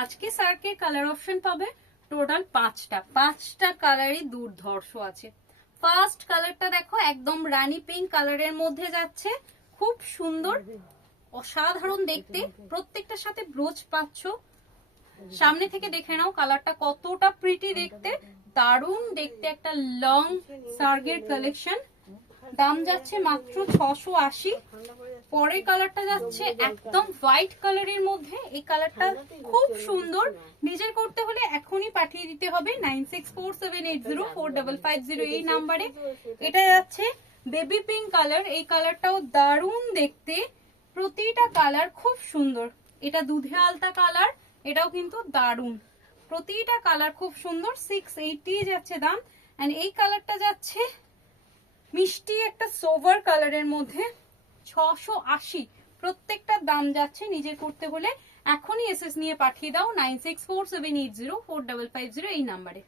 আজকে স্যারকে colour option পাবে টোটাল 5টা কালারই দুর্ধর্ষ আছে। ফার্স্ট কালারটা দেখো, একদম রানী পিঙ্ক কালারের মধ্যে যাচ্ছে, খুব সুন্দর অসাধারণ দেখতে। প্রত্যেকটার সাথে ব্রোচ পাচ্ছ। সামনে থেকে দেখে নাও কালারটা কতটা প্রিটি দেখতে, দারুণ দেখতে একটা লং সার্গের কালেকশন। দাম যাচ্ছে মাত্র 680। পরের কালারটা যাচ্ছে একদম হোয়াইট কালারের মধ্যে। এই কালারটা খুব সুন্দর, নিজের করতে হলে এখনই পাঠিয়ে দিতে হবে 9647804550 এই নাম্বারে। এটা যাচ্ছে বেবি পিঙ্ক কালার, এই কালারটাও দারুণ দেখতে, প্রতিটা কালার খুব সুন্দর। এটা দুধে আলতা কালার, এটাও কিন্তু দারুণ, প্রতিটা কালার খুব সুন্দর। 680 যাচ্ছে দাম। এন্ড এই কালারটা যাচ্ছে মিষ্টি একটা সোভার কালারের মধ্যে, 680। প্রত্যেকটার দাম যাচ্ছে নিজের করতে হলে এখনই এসএস নিয়ে পাঠিয়ে দাও 9647804550 এই নাম্বারে।